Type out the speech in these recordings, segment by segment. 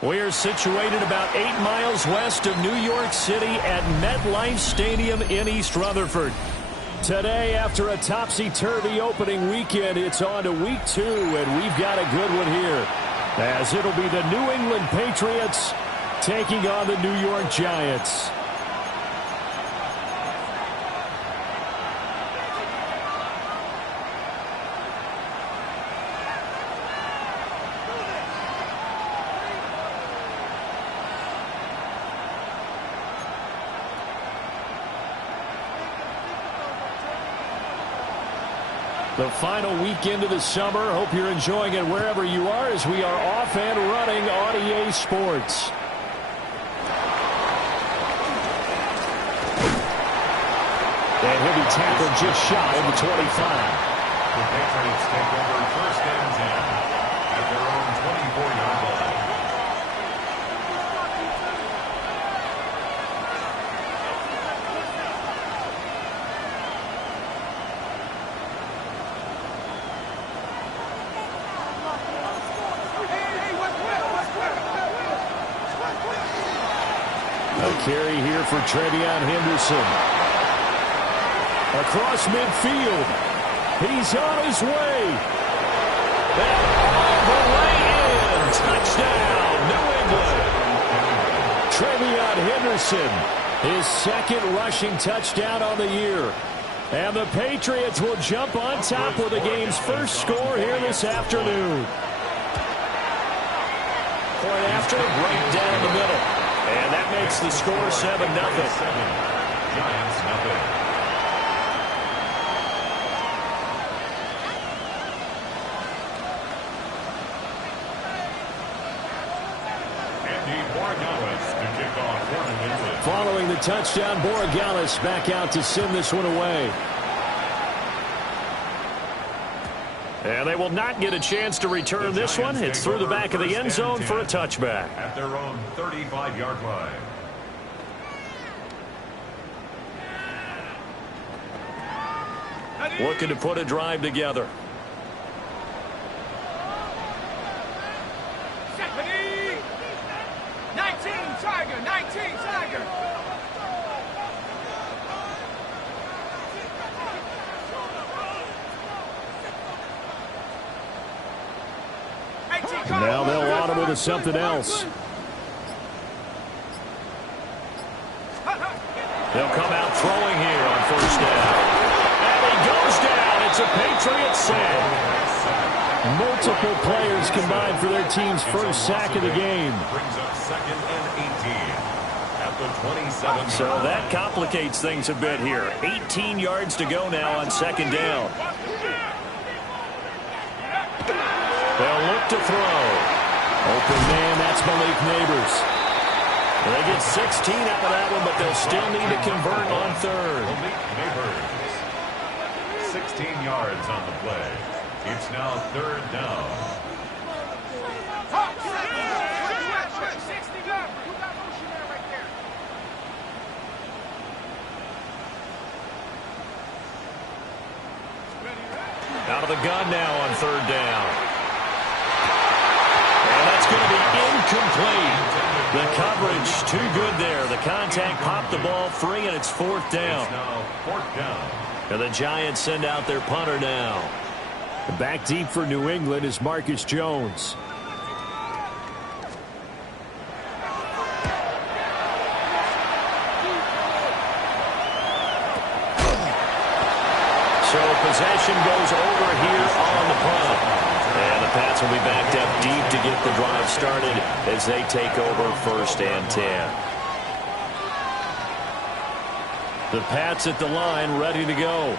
We're situated about 8 miles west of New York City at MetLife Stadium in East Rutherford. Today, after a topsy-turvy opening weekend, it's on to week 2, and we've got a good one here, as it'll be the New England Patriots taking on the New York Giants. The final weekend of the summer. Hope you're enjoying it wherever you are as we are off and running on EA Sports. And he'll be tackled just shy of the 25. The Patriots take over first and 10 at their own 24-yard line. A carry here for Trevion Henderson. Across midfield. He's on his way. And all the way in. Touchdown, New England. Trevion Henderson, his second rushing touchdown on the year. And the Patriots will jump on top with the game's first score here this afternoon. Point after, right down the middle. And that makes the score 7-0. Giants nothing. Following the touchdown, Borregales back out to send this one away. And they will not get a chance to return this one. It's through the back of the end zone for a touchback. At their own 35-yard line. Looking to put a drive together. Now they'll audible to something else. They'll come out throwing here on first down. And he goes down. It's a Patriot sack. Multiple players combined for their team's first sack of the game. Brings up 2nd and 18 at the 27. So that complicates things a bit here. 18 yards to go now on second down. They'll look to throw. Open man, that's Malik Neighbors. They get 16 out of that one, but they'll still need to convert on third. Malik Neighbors. 16 yards on the play. It's now third down. Out of the gun now on third down. And that's going to be incomplete. The coverage too good there. The contact popped the ball free, and it's fourth down. It's now fourth down. And the Giants send out their punter now. Back deep for New England is Marcus Jones. So possession goes over here on the punt. And the Pats will be backed up deep to get the drive started as they take over first and 10. The Pats at the line ready to go.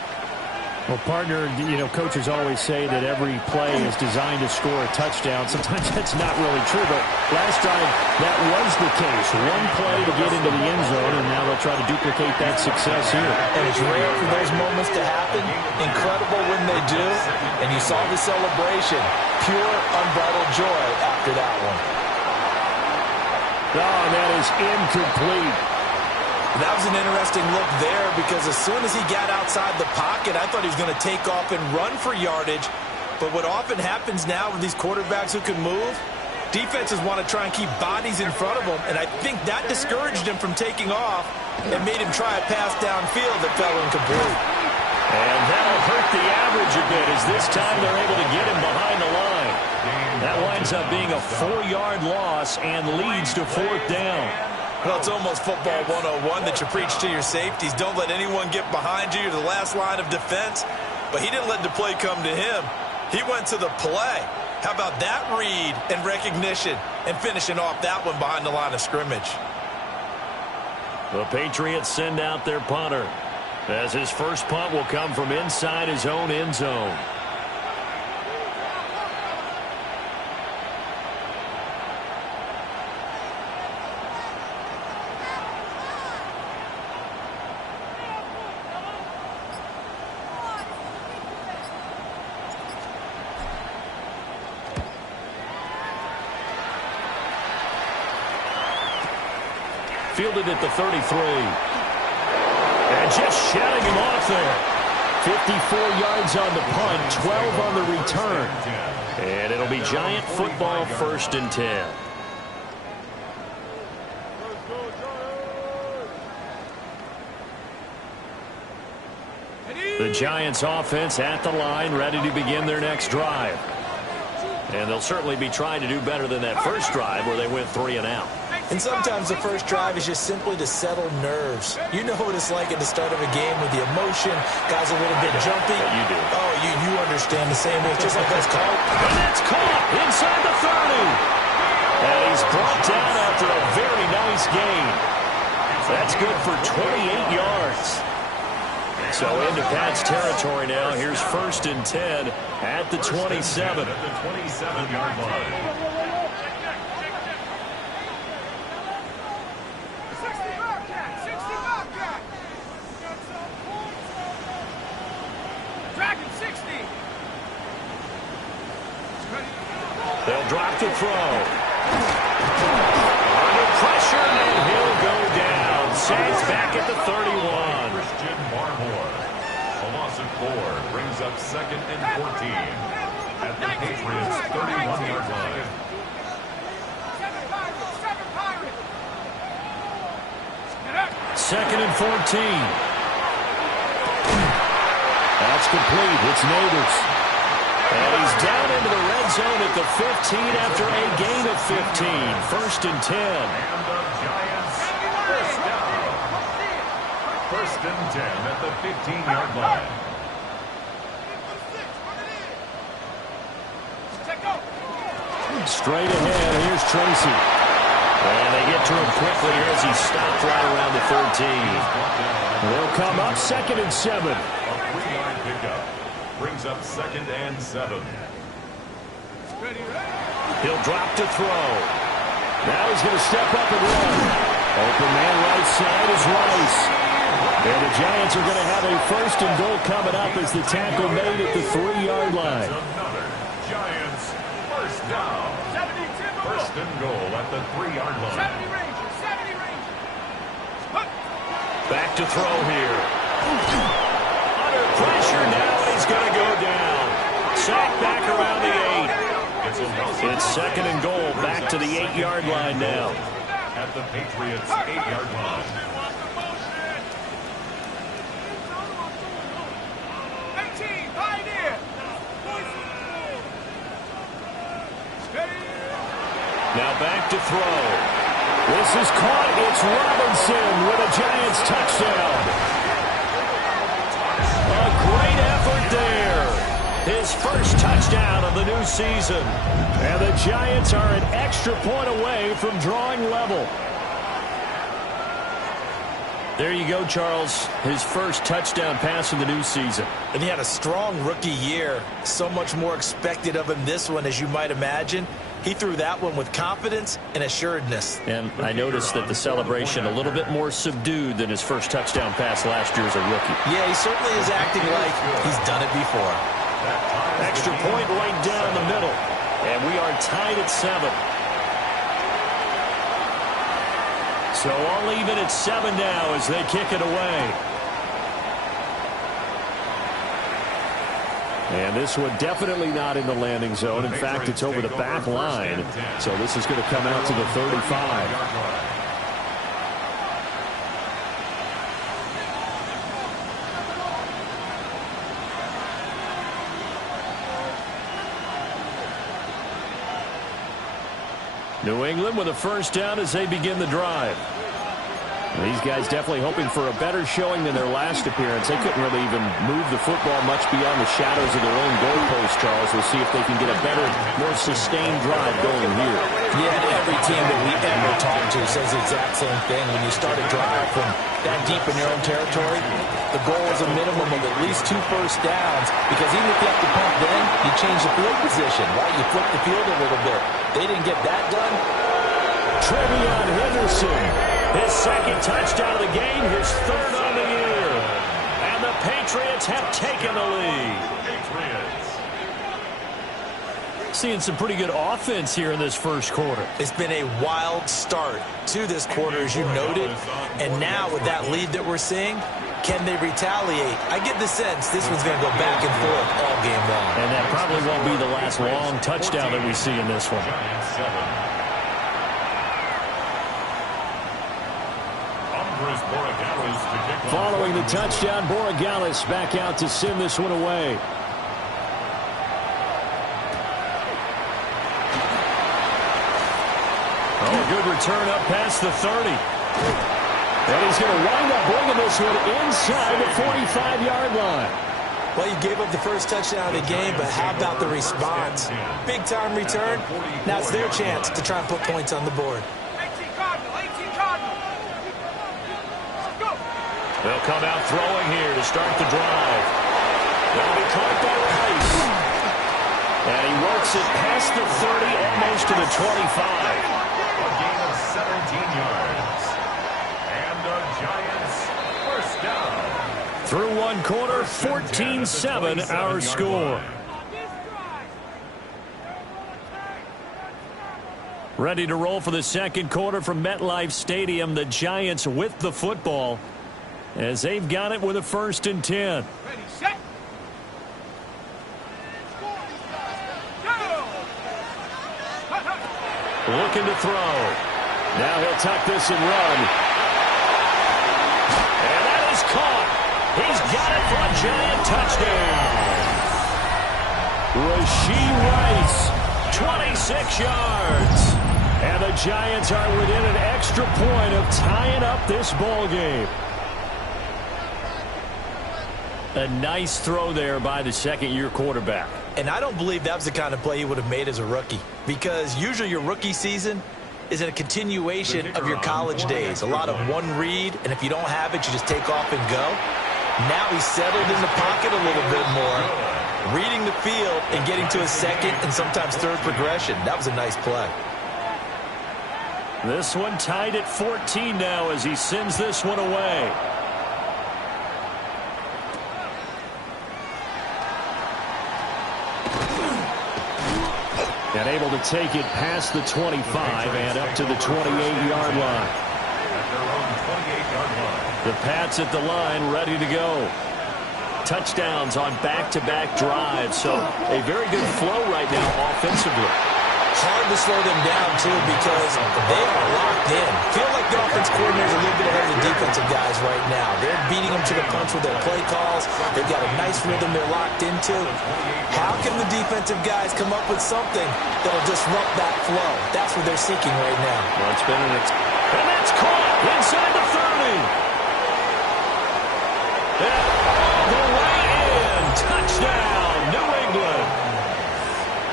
Well, partner, coaches always say that every play is designed to score a touchdown. Sometimes that's not really true, but last drive, that was the case. One play to get into the end zone, and now they'll try to duplicate that success here. And it's rare for those moments to happen. Incredible when they do. And you saw the celebration. Pure, unbridled joy after that one. Oh, that is incomplete. That was an interesting look there because as soon as he got outside the pocket, I thought he was going to take off and run for yardage. But what often happens now with these quarterbacks who can move, Defenses want to try and keep bodies in front of them, and I think that discouraged him from taking off and made him try a pass downfield that fell incomplete. And that'll hurt the average a bit as this time they're able to get him behind the line. That winds up being a 4-yard loss and leads to 4th down. Well, it's almost football 101 that you preach to your safeties. Don't let anyone get behind you. You're the last line of defense. But he didn't let the play come to him. He went to the play. How about that read and recognition and finishing off that one behind the line of scrimmage? The Patriots send out their punter as his first punt will come from inside his own end zone. Fielded at the 33. And just shouting him off there. 54 yards on the punt, 12 on the return. And it'll be Giant football, 1st and 10. The Giants offense at the line, ready to begin their next drive. And they'll certainly be trying to do better than that first drive where they went 3 and out. And sometimes the first drive is just simply to settle nerves. You know what it's like at the start of a game with the emotion. Guys a little bit jumpy. You do. Oh, you understand the same way. It's just like us called. And that's caught inside the 30. And he's brought down after a very nice gain. That's good for 28 yards. So into Pat's territory now. Here's 1st and 10 at the 27. At the 27-yard line. They'll drop to throw. Under pressure, and he'll go down. Saints back at the 31. Christian Barmore. A loss of 4 brings up 2nd and 14 at the Patriots' 31-yard line. Second and 14. That's complete. It's Neighbors. And he's down into the red zone at the 15 after a gain of 15. 1st and 10. And the Giants first down. 1st and 10 at the 15-yard line. Straight ahead, here's Tracy. And they get to him quickly here as he stopped right around the 13. They'll come up 2nd and 7. A 3-yard pickup brings up 2nd and 7. He'll drop to throw. Now he's going to step up and run. Open man right side is Rice. And the Giants are going to have a 1st and goal coming up as the tackle made at the 3-yard line. Another Giants first down. 1st and goal at the 3-yard line. Back to throw here. Under pressure now, he's going to go down. Sacked back around the 8. It's 2nd and goal, back to the 8-yard line now. At the Patriots' 8-yard line. Now back to throw. This is caught. It's Robinson with a Giants touchdown. A great effort there. His first touchdown of the new season. And the Giants are an extra point away from drawing level. There you go, Charles. His first touchdown pass of the new season. And he had a strong rookie year. So much more expected of him this one, as you might imagine. He threw that one with confidence and assuredness. And I noticed that the celebration a little bit more subdued than his first touchdown pass last year as a rookie. Yeah, he certainly is acting like he's done it before. Extra point right down the middle. And we are tied at 7. So all even at 7 now as they kick it away. And this one definitely not in the landing zone. In fact, it's over the back line. So this is going to come out to the 35. New England with a first down as they begin the drive. These guys definitely hoping for a better showing than their last appearance. They couldn't really even move the football much beyond the shadows of their own goalpost, Charles. We'll see if they can get a better, more sustained drive going here. Yeah, and every team that we ever talk to says the exact same thing. When you start a drive from that deep in your own territory, the goal is a minimum of at least 2 first downs, because even if you have to punt then, you change the field position, right? You flip the field a little bit. They didn't get that done. Trevion Henderson, his second touchdown of the game, his third on the year. And the Patriots have taken the lead. Seeing some pretty good offense here in this first quarter. It's been a wild start to this quarter, as you noted. And now with that lead that we're seeing, can they retaliate? I get the sense this one's going to go back and forth all game long. And that probably won't be the last long touchdown that we see in this one. Following the touchdown, Borregales back out to send this one away. Oh, good return up past the 30. And he's going to wind up bringing this one inside the 45-yard line. Well, you gave up the first touchdown of the game, but how about the response? Big-time return. Now it's their chance to try and put points on the board. They'll come out throwing here to start the drive. They'll be caught by Rice. And he works it past the 30, almost to the 25. A gain of 17 yards. And the Giants first down. Through one quarter, 14-7 our score. Ready to roll for the second quarter from MetLife Stadium. The Giants with the football, as they've got it with a 1st and 10. Ready, set. Looking to throw. Now he'll tuck this and run. And that is caught. He's got it for a Giant touchdown. Rashee Rice, 26 yards. And the Giants are within an extra point of tying up this ball game. A nice throw there by the second-year quarterback. And I don't believe that was the kind of play he would have made as a rookie, because usually your rookie season is a continuation of your college days. A lot of one read, and if you don't have it, you just take off and go. Now he's settled in the pocket a little bit more, reading the field and getting to his second and sometimes third progression. That was a nice play. This one tied at 14 now as he sends this one away. And able to take it past the 25 and up to the 28-yard line. The Pats at the line, ready to go. Touchdowns on back-to-back drives, so a very good flow right now offensively. Hard to slow them down, too, because they are locked in. Feel like the offense coordinator is a little bit ahead of the defensive guys right now. They're beating them to the punch with their play calls. They've got a nice rhythm they're locked into. How can the defensive guys come up with something that'll disrupt that flow? That's what they're seeking right now. Well, it's been and that's caught inside the 30. And all the way in. Touchdown, New England.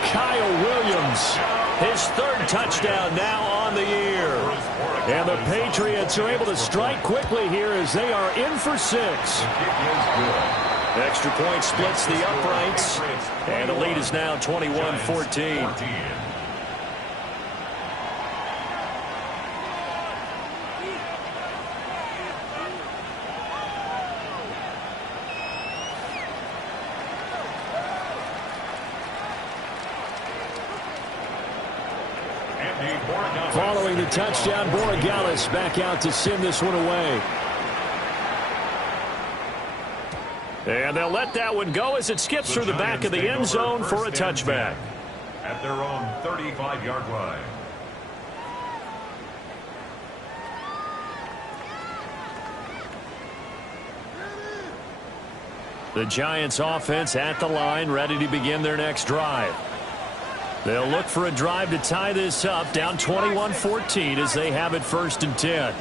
Kyle Williams, his 3rd touchdown now on the year. And the Patriots are able to strike quickly here as they are in for 6. Extra point splits the uprights, and the lead is now 21-14. Following the touchdown, Borregales back out to send this one away. And they'll let that one go as it skips through the back of the end zone for a touchback. At their own 35-yard line. The Giants offense at the line, ready to begin their next drive. They'll look for a drive to tie this up, down 21-14 as they have it 1st and 10.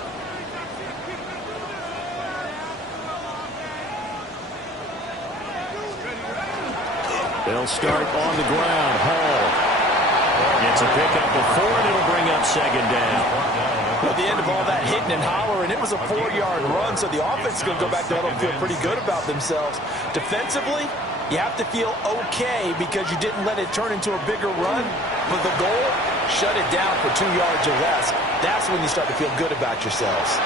They'll start on the ground. Hall gets a pickup of 4, and it'll bring up 2nd down. At the end of all that hitting and hollering, it was a 4-yard run, so the offense is going to go back there and feel pretty good about themselves. Defensively, you have to feel okay because you didn't let it turn into a bigger run. But the goal, shut it down for 2 yards or less. That's when you start to feel good about yourselves.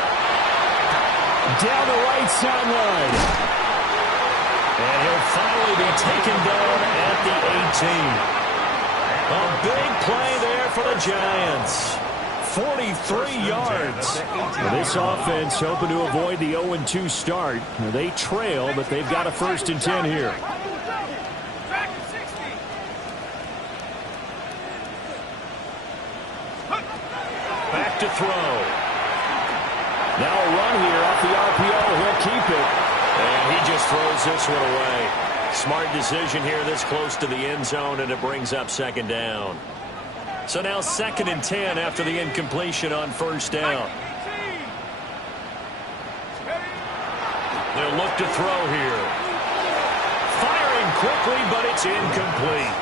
Down the right sideline. And he'll finally be taken down at the 18. A big play there for the Giants. 43 yards. This offense hoping to avoid the 0-2 start. They trail, but they've got a 1st and 10 here. Back to throw. Now a run here off the RPO. He'll keep it. And he just throws this one away. Smart decision here this close to the end zone, and it brings up 2nd down. So now 2nd and 10 after the incompletion on 1st down. They'll look to throw here. Firing quickly, but it's incomplete.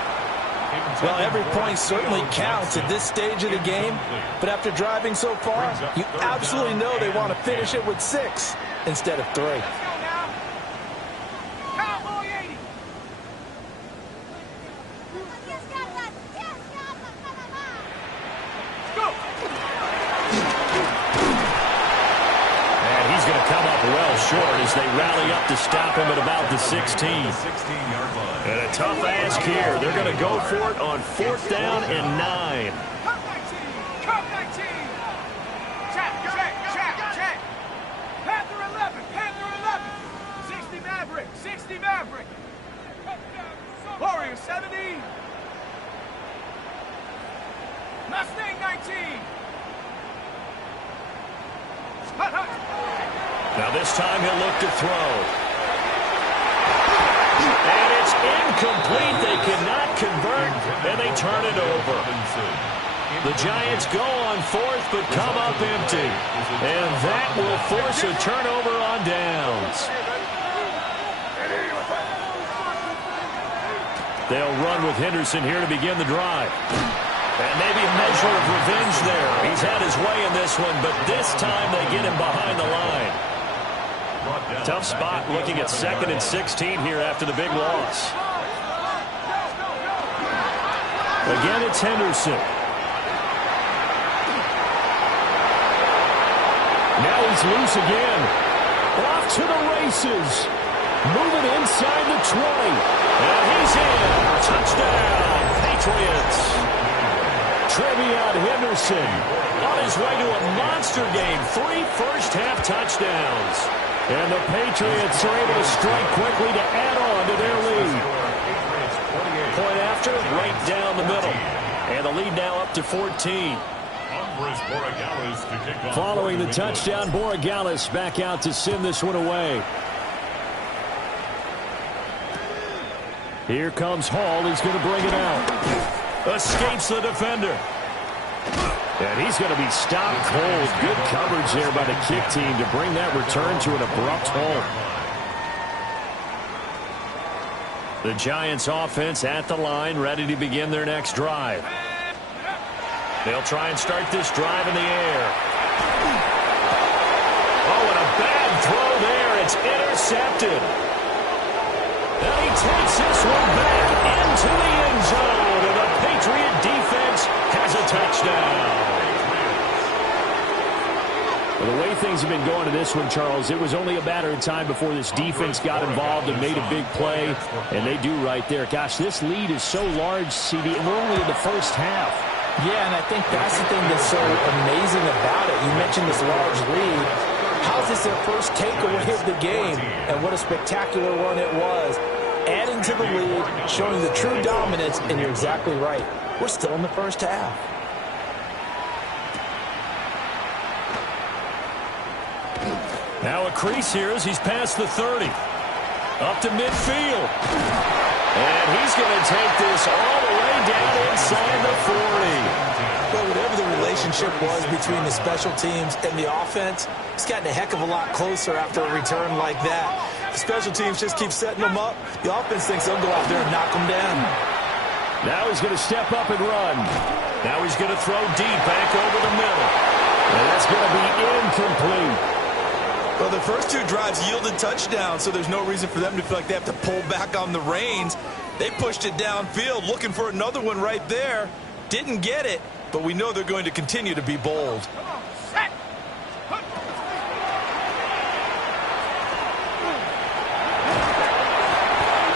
Well, every point certainly counts at this stage of the game. But after driving so far, you absolutely know they want to finish it with 6 instead of 3. Short as they rally up to stop him at about the 16. And a tough ask here. They're going to go for it on 4th down and 9. Check. Panther 11. 60 Maverick. Warrior 70. Mustang 19. Now this time he'll look to throw. And it's incomplete. They cannot convert, and they turn it over. The Giants go on 4th, but come up empty. And that will force a turnover on downs. They'll run with Henderson here to begin the drive. And maybe a measure of revenge there. He's had his way in this one, but this time they get him behind the line. Tough spot looking at 2nd and 16 here after the big loss. Again, it's Henderson. Now he's loose again. Off to the races. Moving inside the 20. And he's in. Touchdown, Patriots. Trevion Henderson on his way to a monster game. 3 first-half touchdowns. And the Patriots are able to strike quickly to add on to their lead. Point after, right down the middle. And the lead now up to 14. Following the touchdown, Borregales back out to send this one away. Here comes Hall. He's going to bring it out. Escapes the defender. And he's going to be stopped cold. Good coverage there by the kick team to bring that return to an abrupt halt. The Giants offense at the line, ready to begin their next drive. They'll try and start this drive in the air. Oh, and a bad throw there. It's intercepted. And he takes this one back into the end zone. And the Patriot defense has a touchdown. Well, the way things have been going to this one, Charles, it was only a matter of time before this defense got involved and made a big play. And they do right there. Gosh, this lead is so large, CD, and we're only in the first half. Yeah, and I think that's the thing that's so amazing about it. You mentioned this large lead. How's this is their first takeaway of the game, and what a spectacular one it was. Adding to the lead, showing the true dominance, and you're exactly right. We're still in the first half. Now a crease here as he's past the 30. Up to midfield. And he's going to take this all the way down inside the 40. But whatever the relationship was between the special teams and the offense, it's gotten a heck of a lot closer after a return like that. The special teams just keep setting them up. The offense thinks they'll go out there and knock them down. Now he's going to step up and run. Now he's going to throw deep back over the middle. And that's going to be incomplete. Well, the first two drives yielded touchdowns, so there's no reason for them to feel like they have to pull back on the reins. They pushed it downfield, looking for another one right there. Didn't get it, but we know they're going to continue to be bold.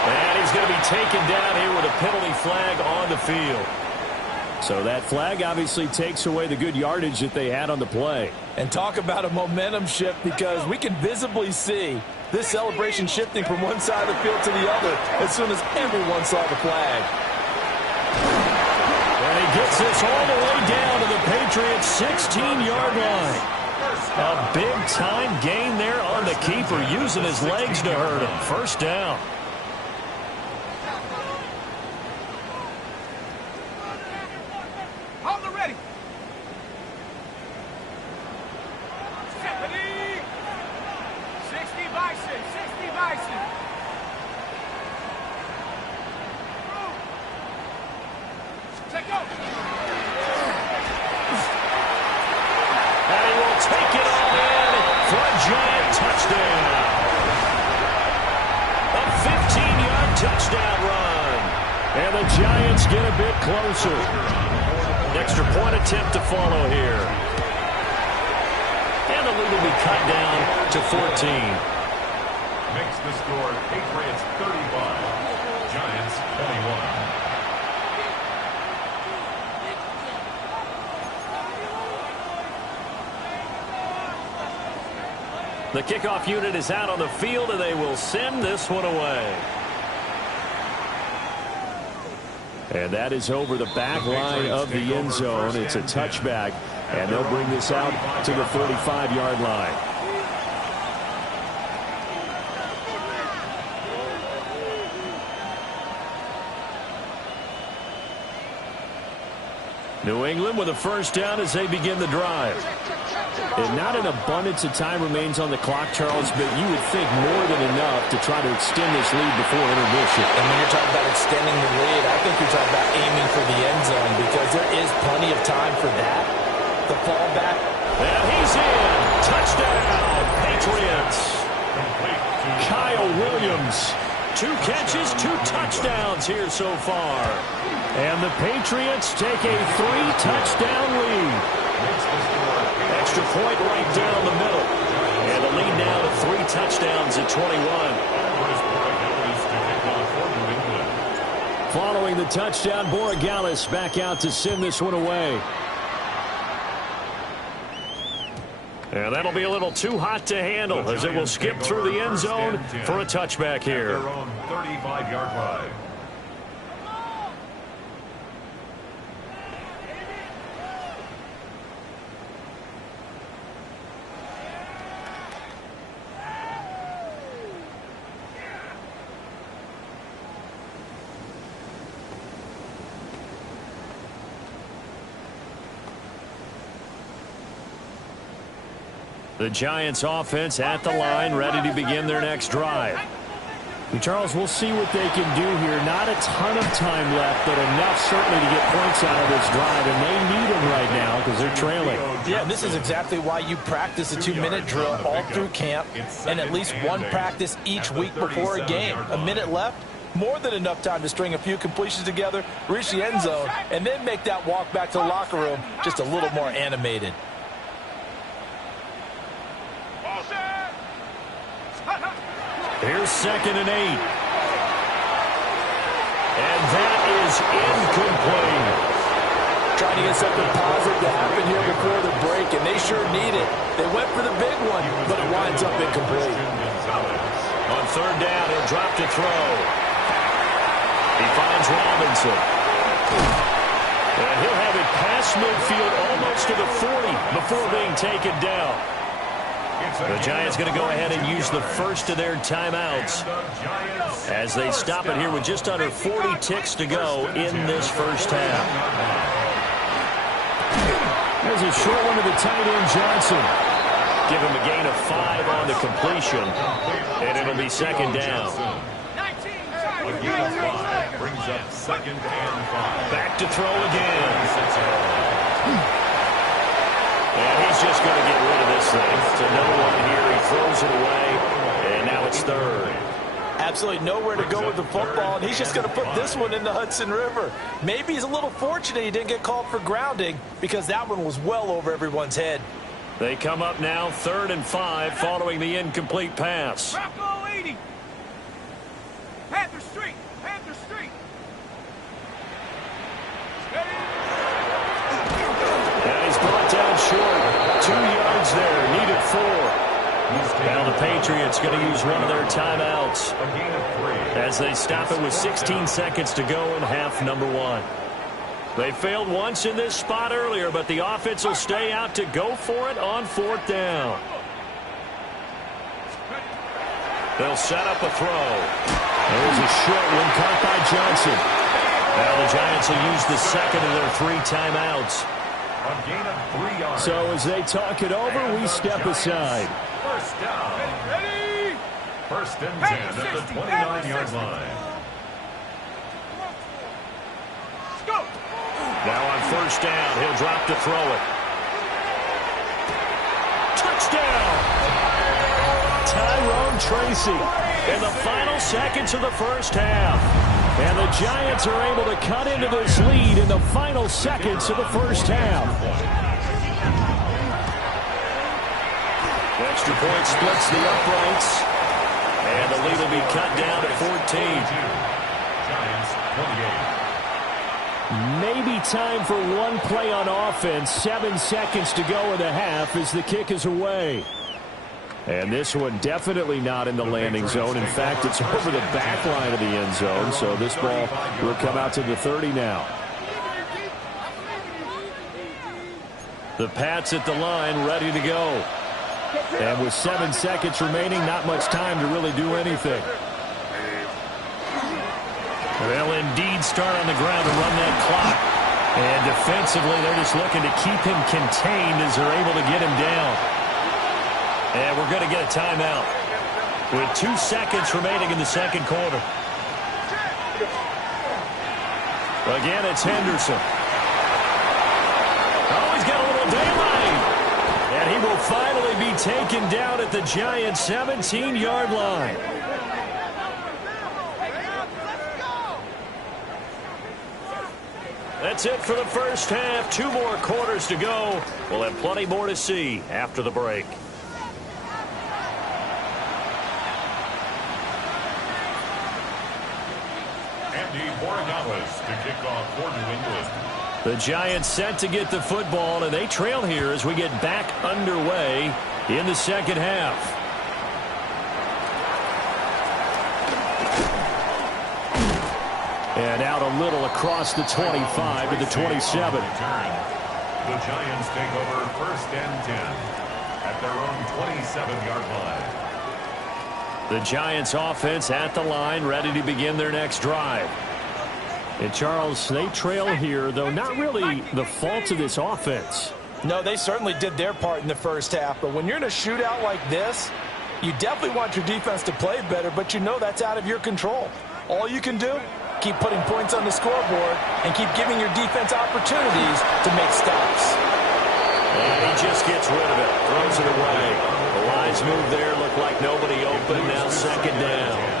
And he's going to be taken down here with a penalty flag on the field. So that flag obviously takes away the good yardage that they had on the play. And talk about a momentum shift, because we can visibly see this celebration shifting from one side of the field to the other as soon as everyone saw the flag. And he gets this all the way down to the Patriots' 16-yard line. A big-time gain there on the keeper, using his legs to hurt him. First down. Giants get a bit closer. Extra point attempt to follow here. And the lead will be cut down to 14. Makes the score Patriots 35, Giants 21. The kickoff unit is out on the field, and they will send this one away. And that is over the back line of the end zone. It's a touchback, and they'll bring this out to the 35-yard line. New England with a first down as they begin the drive. And not an abundance of time remains on the clock, Charles, but you would think more than enough to try to extend this lead before intermission. And when you're talking about extending the lead, I think you're talking about aiming for the end zone, because there is plenty of time for that. The fallback. And he's in. Touchdown, Patriots. Kyle Williams. 2 catches, 2 touchdowns here so far. And the Patriots take a 3-touchdown lead. Extra point right down the middle. And the lead now to 3 touchdowns at 21. Following the touchdown, Borregales back out to send this one away. And that'll be a little too hot to handle as it will skip through the end zone for a touchback here. Their own 35-yard line. The Giants offense at the line, ready to begin their next drive. And Charles, we'll see what they can do here. Not a ton of time left, but enough certainly to get points out of this drive, and they need them right now because they're trailing. Yeah, this is exactly why you practice a 2-minute drill all through camp, and at least one practice each week before a game. A minute left, more than enough time to string a few completions together, reach the end zone, and then make that walk back to the locker room just a little more animated. Here's 2nd and 8. And that is incomplete. Try trying to get something positive to happen here before the break, and they sure need it. They went for the big one, but it winds up incomplete. On third down, he'll drop to throw. He finds Robinson. And he'll have it past midfield almost to the 40 before being taken down. The Giants going to go ahead and use the first of their timeouts as they stop it here with just under 40 ticks to go in this first half. There's a short one to the tight end, Johnson. Give him a gain of 5 on the completion, and it'll be second down. A gain of 5 brings up second and 5. Back to throw again. And he's just going to get rid of this thing. It's another one here. He throws it away, and now it's third. Absolutely nowhere to go with the football, and he's just going to put this one in the Hudson River. Maybe he's a little fortunate he didn't get called for grounding because that one was well over everyone's head. They come up now, 3rd and 5, following the incomplete pass. Bronco 80. Panther Street. Panther Street. And he's brought down short. 2 yards there, needed 4. Now the Patriots going to use one of their timeouts A gain of 3. as they stop it with 16 seconds to go in half number 1. They failed once in this spot earlier, but the offense will stay out to go for it on 4th down. They'll set up a throw. There's a short one caught by Johnson. Now the Giants will use the second of their 3 timeouts. A gain of 3 yards. So as they talk it over, we step aside. First down. Ready? First and 10 at the 29-yard line. Let's go. Now on first down, he'll drop to throw it. Touchdown! Tyrone Tracy In the final seconds of the first half. and the Giants are able to cut into this lead in the final seconds of the first half. Extra point splits the uprights. And the lead will be cut down at 14. Giants 28. Maybe time for one play on offense. 7 seconds to go in the half as the kick is away. And this one definitely not in the landing zone. In fact, it's over the back line of the end zone. So this ball will come out to the 30 now. The Pats at the line, ready to go. And with 7 seconds remaining, not much time to really do anything. They'll indeed start on the ground to run that clock. And defensively, they're just looking to keep him contained as they're able to get him down. And we're going to get a timeout with 2 seconds remaining in the second quarter. Again, it's Henderson. Oh, he's got a little daylight. And he will finally be taken down at the Giants' 17-yard line. That's it for the first half. 2 more quarters to go. We'll have plenty more to see after the break. To kick off for New England. The Giants set to get the football, and they trail here as we get back underway in the second half. And out a little across the 25 to the 27. The Giants take over first and 10 at their own 27-yard line. The Giants offense at the line, ready to begin their next drive. And Charles, they trail here, though not really the fault of this offense. No, they certainly did their part in the first half. But when you're in a shootout like this, you definitely want your defense to play better, but you know that's out of your control. All you can do, keep putting points on the scoreboard and keep giving your defense opportunities to make stops. And he just gets rid of it, throws it away. The wise move there, looked like nobody open, now second down.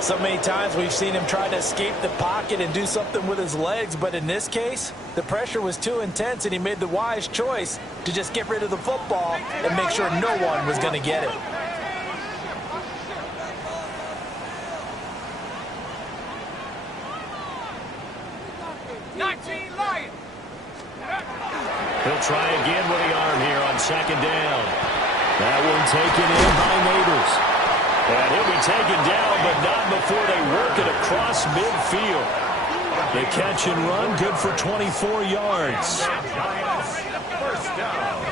So many times we've seen him try to escape the pocket and do something with his legs, but in this case, the pressure was too intense and he made the wise choice to just get rid of the football and make sure no one was going to get it. try again with the arm here on second down. That one taken in by Neighbors. And he'll be taken down, but not before they work it across midfield. The catch and run, good for 24 yards. First down.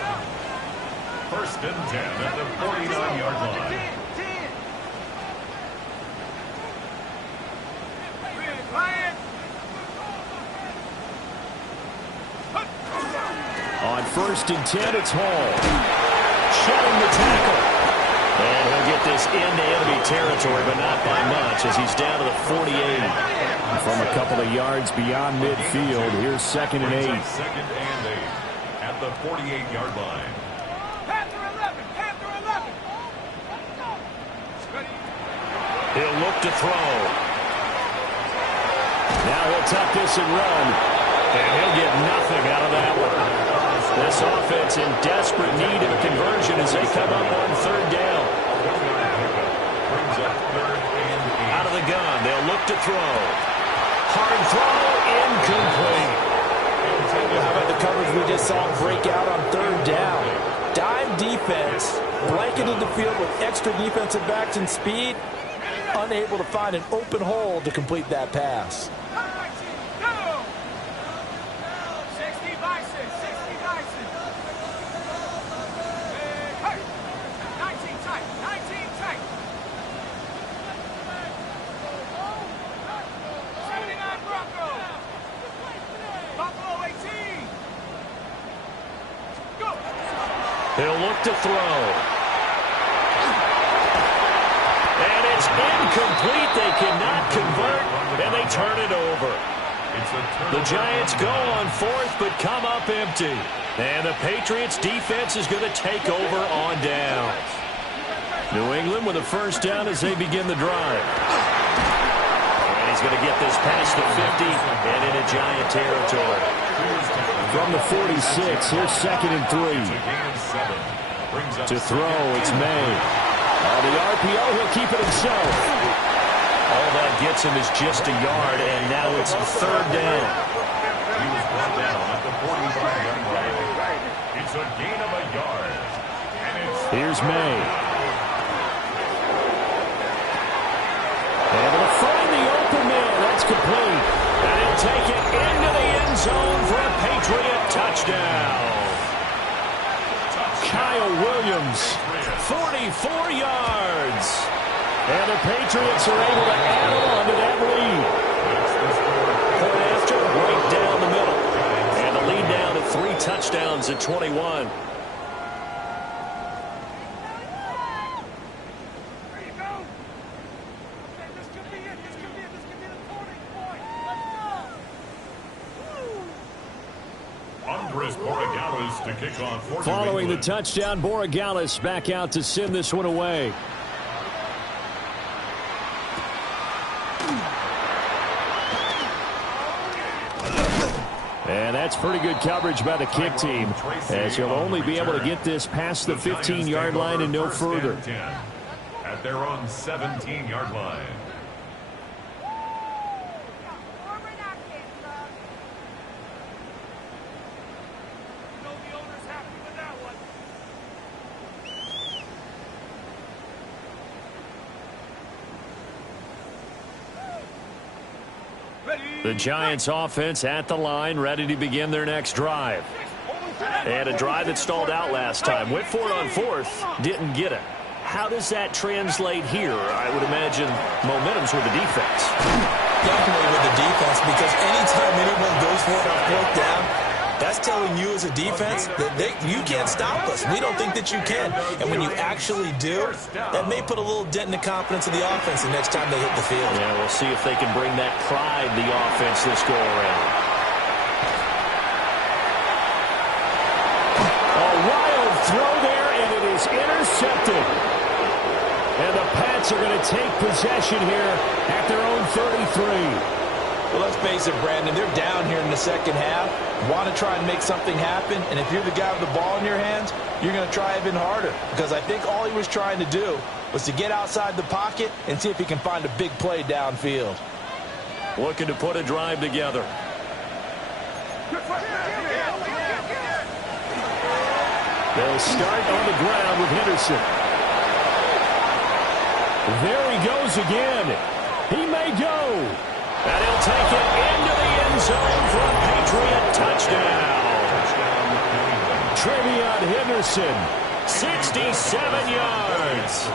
First and 10 at the 49-yard line. On first and 10, it's Hall. Shedding the tackle. And he'll get this into enemy territory, but not by much, as he's down to the 48. From a couple of yards beyond midfield, here's second and 8. Second and 8 at the 48-yard line. Panther 11, Panther 11. He'll look to throw. Now he'll tuck this and run. And he'll get nothing out of that one. This offense in desperate need of a conversion as they come up on third down. Brings up third and 8. Out of the gun, they'll look to throw. Hard throw, incomplete. How about the coverage we just saw break out on third down? Dime defense, blanketed the field with extra defensive backs and speed, unable to find an open hole to complete that pass. 60 Bison, 60 Bison. Hey, 19 tight, 19 tight. 79 Bronco. Buffalo 18. Go. He'll look to throw. And it's incomplete. They cannot convert, and they turn it over. The Giants go on fourth, but come up empty. And the Patriots defense is going to take over on down. New England with a first down as they begin the drive. And he's going to get this past the 50 and into Giant territory. From the 46, here's second and 3. To throw, it's May. On the RPO, he'll keep it himself. All that gets him is just a yard, and now it's third down. He was brought down at the 45-yard line. It's a gain of a yard. And it's Here's May. Able to find the open man. That's complete. And he'll take it into the end zone for a Patriot touchdown. Kyle Williams, 44 yards. And the Patriots are able to add on to that lead. Point after, right down the middle. And the lead down to 3 touchdowns at 21. There you go. Okay, this could be it. This could be it. This could be the turning point. Let's go. Andres Borregales to kick off for Following New the England. touchdown, Borregales back out to send this one away. And that's pretty good coverage by the kick team, as he'll only be able to get this past the 15-yard line and no further. At their own 17-yard line. No, the owner's happy with that one. The Giants offense at the line, ready to begin their next drive. They had a drive that stalled out last time. Went for it on fourth, didn't get it. How does that translate here? I would imagine momentum's with the defense. Definitely with the defense, because anytime anyone goes for it on fourth down, that's telling you as a defense that you can't stop us. We don't think that you can. And when you actually do, that may put a little dent in the confidence of the offense the next time they hit the field. Yeah, we'll see if they can bring that pride to the offense this go-around. A wild throw there, and it is intercepted. And the Pats are going to take possession here at their own 33. Well, let's face it, Brandon, they're down here in the second half, want to try and make something happen, and if you're the guy with the ball in your hands, you're going to try even harder, because I think all he was trying to do was to get outside the pocket and see if he can find a big play downfield. Looking to put a drive together. They'll start on the ground with Henderson. There he goes again. He may go. And he'll take it into the end zone for a Patriot touchdown. Trevion Henderson, 67 yards.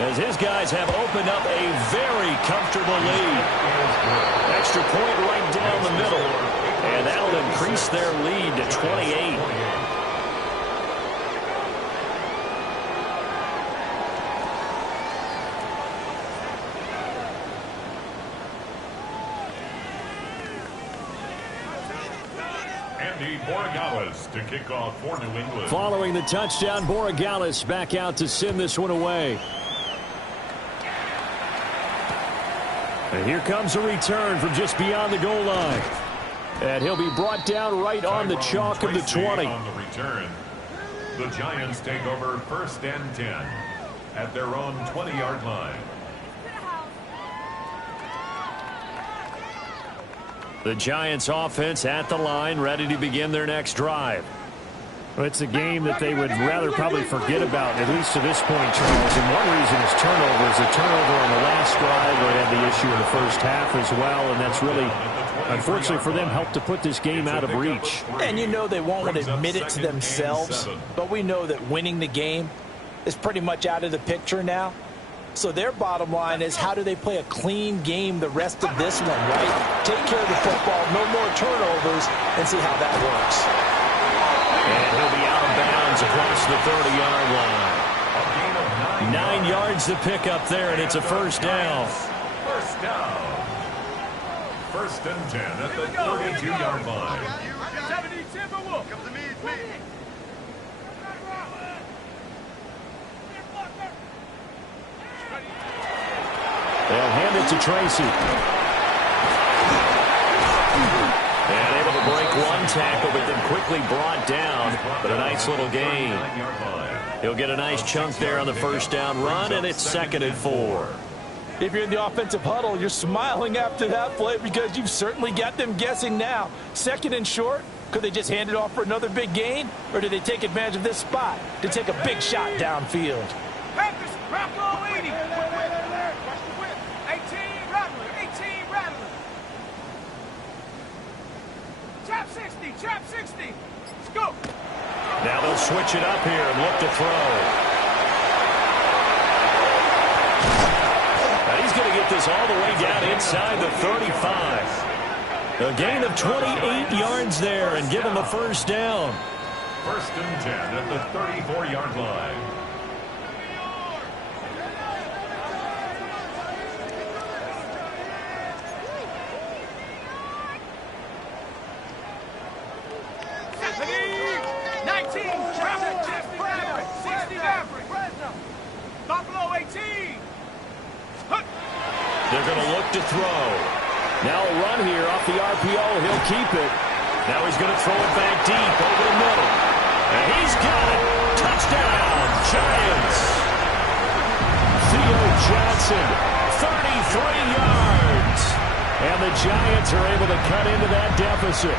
As his guys have opened up a very comfortable lead. Extra point right down the middle. And that'll increase their lead to 28. To kick off for New England. Following the touchdown, Borregales back out to send this one away. And here comes a return from just beyond the goal line. And he'll be brought down right on the chalk of the 20. On the return, the Giants take over 1st and 10 at their own 20-yard line. The Giants offense at the line, ready to begin their next drive. Well, it's a game that they would rather probably forget about, at least to this point, Charles. And one reason is turnovers. A turnover on the last drive, where they had the issue in the first half as well. And that's really, unfortunately for them, helped to put this game out of reach. And you know they won't admit it to themselves, but we know that winning the game is pretty much out of the picture now. So their bottom line is, how do they play a clean game the rest of this one, right? Take care of the football, no more turnovers, and see how that works. And he'll be out of bounds across the 30-yard line. 9 yards to pick up there, and it's a first down. First down. 1st and 10 at the 32-yard line. Come to me, it's me. They'll hand it to Tracy. And able to break one tackle, but then quickly brought down. But a nice little gain. He'll get a nice chunk there on the first down run, and it's 2nd and 4. If you're in the offensive huddle, you're smiling after that play because you've certainly got them guessing now. 2nd and short, could they just hand it off for another big gain? Or do they take advantage of this spot to take a big shot downfield? Panthers, rock low 80. 18, rattler, 18, rattler. Trap 60, trap 60. Scoop. Now they'll switch it up here and look to throw. Now he's going to get this all the way down inside the 35. A gain of 28 yards there and give him the first down. 1st and 10 at the 34-yard line. They're going to look to throw. Now a run here off the RPO. He'll keep it. Now he's going to throw it back deep over the middle. And he's got it. Touchdown, Giants. Theo Johnson, 33 yards. And the Giants are able to cut into that deficit.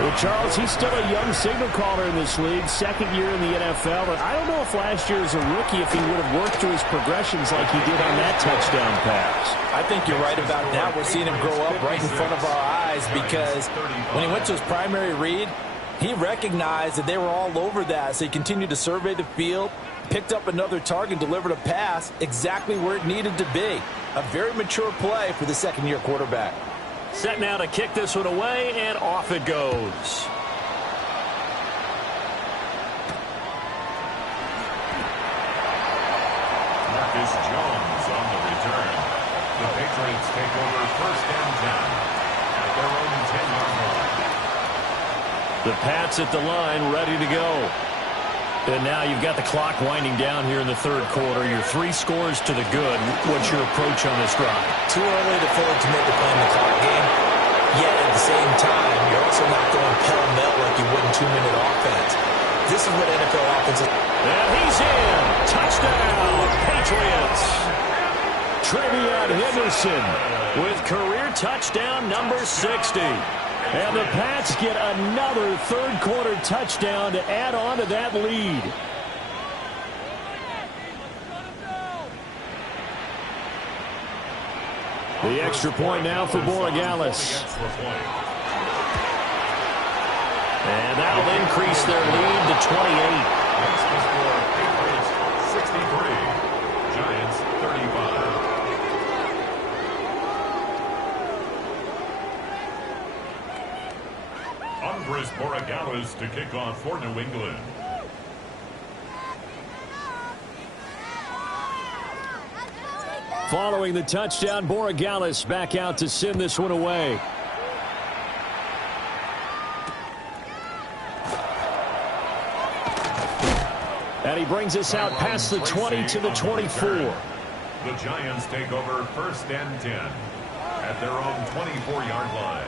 Well, Charles, he's still a young signal caller in this league, 2nd year in the NFL. But I don't know if last year as a rookie, if he would have worked through his progressions like he did on that touchdown pass. I think you're right about that. We're seeing him grow up right in front of our eyes because when he went to his primary read, he recognized that they were all over that. So he continued to survey the field, picked up another target, delivered a pass exactly where it needed to be. A very mature play for the 2nd-year quarterback. Set now to kick this one away, and off it goes. Marcus Jones on the return. The Patriots take over 1st and 10 at their own 10-yard line. The Pats at the line, ready to go. And now you've got the clock winding down here in the 3rd quarter. Your 3 scores to the good. What's your approach on this drive? Too early to fully commit to playing the clock game. Yet at the same time, you're also not going pell-mell like you would in 2-minute offense. This is what NFL offenses... And he's in. Touchdown, Patriots. Trevion Henderson with career touchdown number 60. And the Pats get another third-quarter touchdown to add on to that lead. The extra point now for Borregales. And that'll increase their lead to 28. That's the score. Patriots 63. Giants 35. Andres Borregales to kick off for New England. Following the touchdown, Borregales back out to send this one away. And he brings us out past the 20 to the 24. The Giants take over 1st and 10 at their own 24-yard line.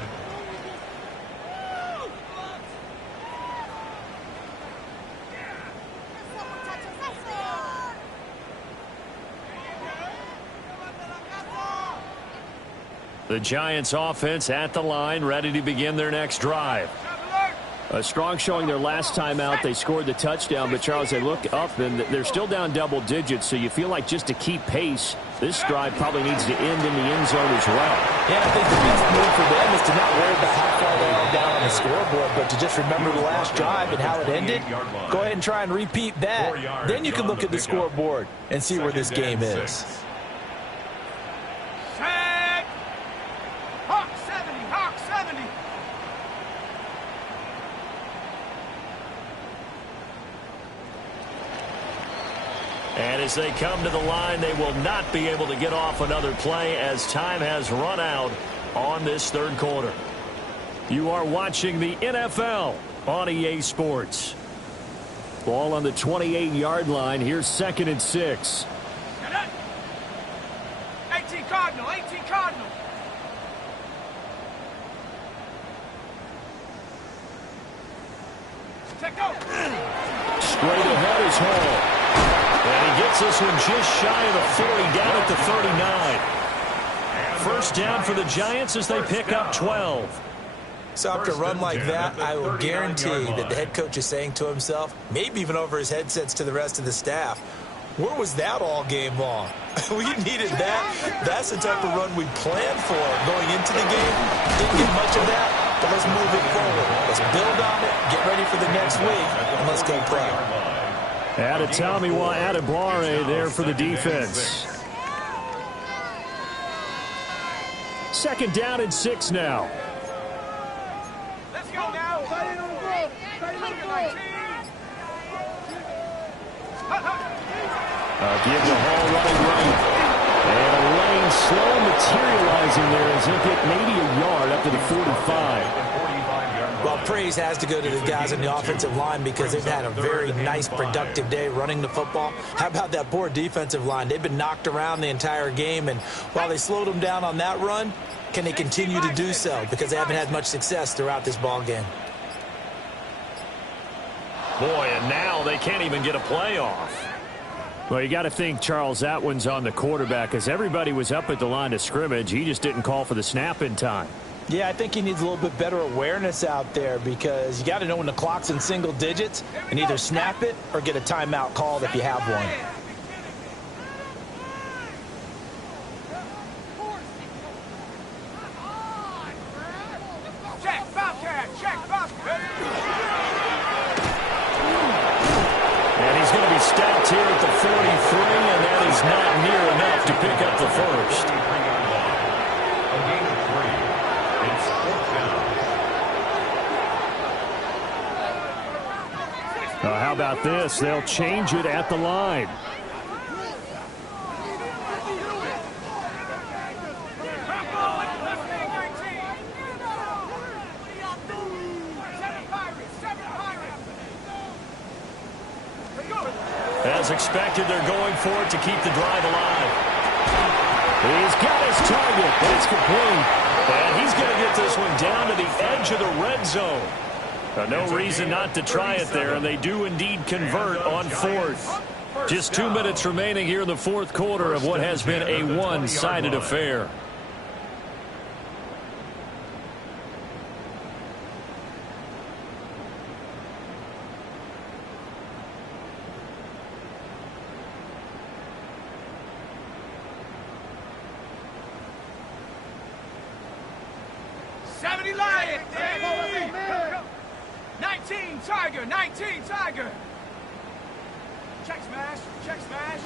The Giants offense at the line, ready to begin their next drive. A strong showing their last time out. They scored the touchdown, but Charles, they look up and they're still down double digits, so you feel like just to keep pace, this drive probably needs to end in the end zone as well. Yeah, I think the best move for them is to not worry about how far they are down on the scoreboard, but to just remember the last drive and how it ended. Go ahead and try and repeat that. Then you can look at the scoreboard and see where this game is. Hawk 70, Hawk 70. And as they come to the line, they will not be able to get off another play as time has run out on this third quarter. You are watching the NFL on EA Sports. Ball on the 28-yard line. Here's 2nd and 6. 18 Cardinal, 18 Cardinal. Take go. Straight ahead is Hall. And he gets this one just shy of the 40, down at the 39. First down for the Giants as they pick up 12. So after a run like that, I will guarantee that the head coach is saying to himself, maybe even over his headsets to the rest of the staff, where was that all game long? We needed that. That's the type of run we planned for going into the game. Didn't get much of that, but let's move it forward. Let's build on it, get ready for the next week, and let's go play. Adetomiwa Adebawore there for the defense. 2nd down and 6 now. Let's go now. Give the Hall running right. And a lane slow materializing there as he'll get maybe a yard up to the 45. Well, praise has to go to the guys on the offensive line because they've had a very nice, productive day running the football. How about that poor defensive line? They've been knocked around the entire game, and while they slowed them down on that run, can they continue to do so? Because they haven't had much success throughout this ball game. Boy, and now they can't even get a play off. Well, you got to think, Charles, that one's on the quarterback as everybody was up at the line of scrimmage. He just didn't call for the snap in time. Yeah, I think he needs a little bit better awareness out there because you got to know when the clock's in single digits and either snap it or get a timeout called if you have one. Check, Bobcat, check, Bobcat. And he's going to be stopped here at the 43, and that is not near enough to pick up the first. A gain of 3. It's 4th down. How about this? They'll change it at the line. As expected, they're going for it to keep the drive alive. He's got his target. It's complete. And he's going to get this one down to the edge of the red zone. No reason not to try it there, and they do indeed convert on 4th. Just 2 minutes remaining here in the 4th quarter of what has been a one-sided affair. Dirty Lion. 19, Tiger. 19, Tiger. Check smash. Check smash.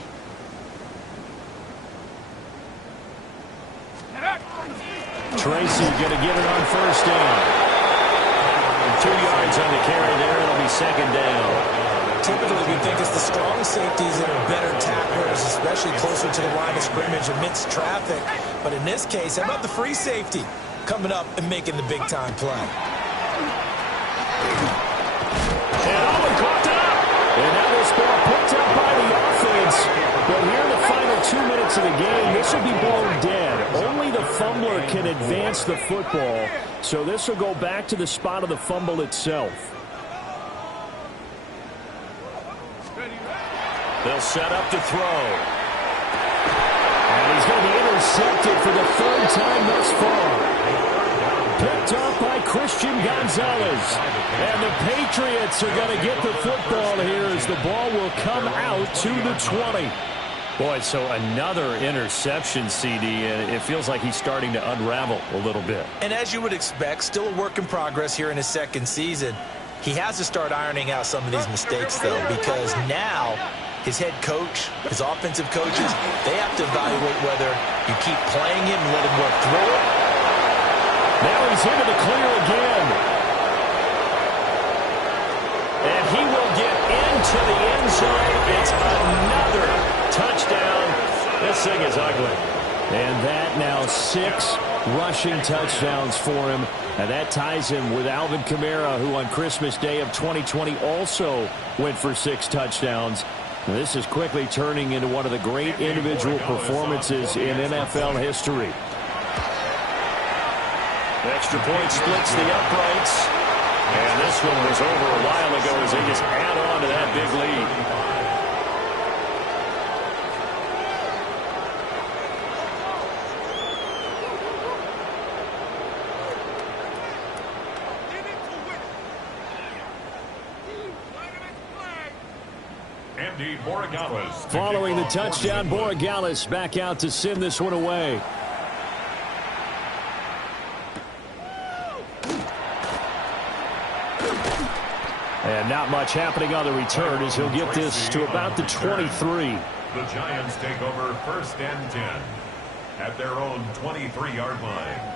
Tracy going to get it on first down. 2 yards on the carry there. It'll be second down. Typically, we think it's the strong safeties that are better tacklers, especially closer to the line of scrimmage amidst traffic. But in this case, how about the free safety coming up and making the big-time play? And Alvin caught up. And now this ball picked up by the offense. But here in the final 2 minutes of the game, this will be blown dead. Only the fumbler can advance the football. So this will go back to the spot of the fumble itself. They'll set up to throw. And he's going to be intercepted for the third time thus far. Picked off by Christian Gonzalez. And the Patriots are going to get the football here as the ball will come out to the 20. Boy, so another interception, CD, and it feels like he's starting to unravel a little bit. And as you would expect, still a work in progress here in his second season. He has to start ironing out some of these mistakes, though, because now his head coach, his offensive coaches, they have to evaluate whether you keep playing him and let him work through it. Now he's into the clear again. And he will get into the end zone. It's another touchdown. This thing is ugly. And that now 6 rushing touchdowns for him. And that ties him with Alvin Kamara, who on Christmas Day of 2020 also went for 6 touchdowns. This is quickly turning into one of the great individual performances in NFL history. Extra point splits the uprights. And this one was over a while ago as they just add on to that big lead. Following the touchdown, Borregales back out to send this one away. And not much happening on the return as he'll get this to about the 23. The Giants take over 1st and 10 at their own 23-yard line.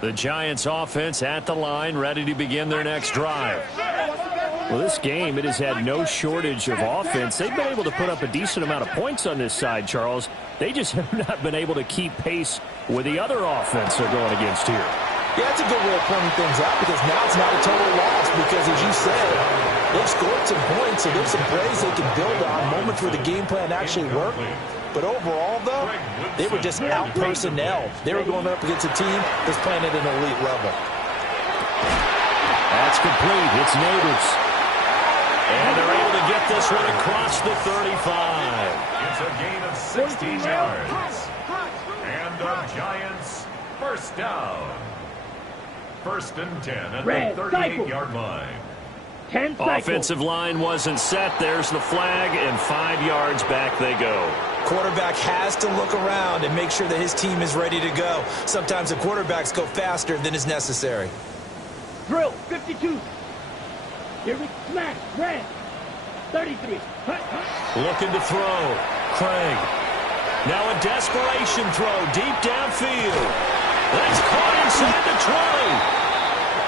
The Giants offense at the line, ready to begin their next drive. Well, this game, it has had no shortage of offense. They've been able to put up a decent amount of points on this side, Charles. They just have not been able to keep pace with the other offense they're going against here. Yeah, that's a good way of pointing things out because now it's not a total loss because, as you said, they've scored some points, so there's some plays they can build on, moments where the game plan actually worked. But overall, though, they were just out-personnel. They were going up against a team that's playing at an elite level. That's complete. It's Neighbors. And they're able to get this one across the 35. It's a gain of 16 yards. And the Giants first down. 1st and 10 at the 38-yard line. Offensive line wasn't set. There's the flag, and 5 yards back they go. Quarterback has to look around and make sure that his team is ready to go. Sometimes the quarterbacks go faster than is necessary. Drill, 52. Here we smash, red. 33. Looking to throw. Craig. Now a desperation throw deep downfield. That's caught inside the 20.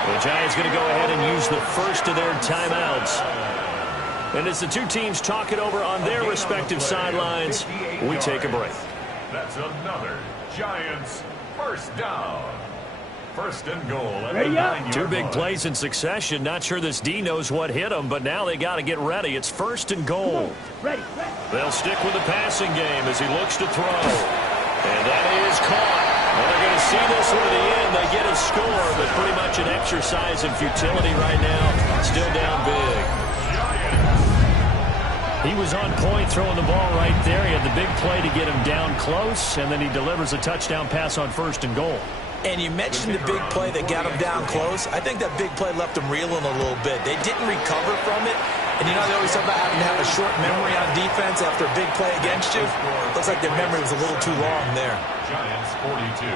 The Giants going to go ahead and use the first of their timeouts. And as the two teams talk it over on their respective sidelines, we take a break. That's another Giants first down. 1st and goal at the 9-yard line. 2 big plays in succession. Not sure this D knows what hit them, but now they got to get ready. It's 1st and goal. Ready. They'll stick with the passing game as he looks to throw. And that is caught. Well, they're going to see this one to the end. They get a score, but pretty much an exercise in futility right now. Still down big. He was on point throwing the ball right there. He had the big play to get him down close, and then he delivers a touchdown pass on 1st and goal. And you mentioned the big play that got him down close. I think that big play left him reeling a little bit. They didn't recover from it, And you know they always talk about having to have a short memory on defense after a big play against you? Looks like their memory was a little too long there. Giants 42.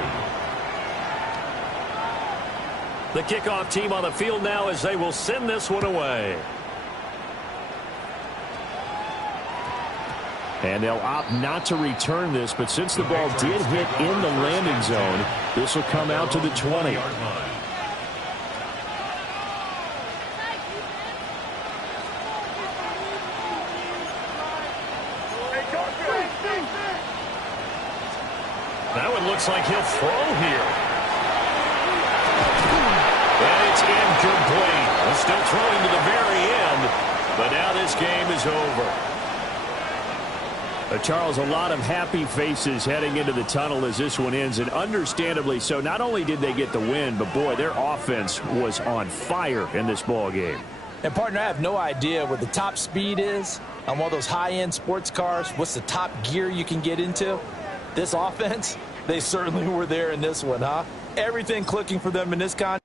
The kickoff team on the field now as they will send this one away. And they'll opt not to return this, but since the ball did hit in the landing zone, this will come out to the 20. That one looks like he'll throw here. And it's incomplete. Still throwing to the very end, but now this game is over. Charles, a lot of happy faces heading into the tunnel as this one ends, and understandably so. Not only did they get the win, but boy, their offense was on fire in this ball game. And partner, I have no idea what the top speed is on one of those high-end sports cars. What's the top gear you can get into? This offense, they certainly were there in this one, huh? Everything clicking for them in this contest.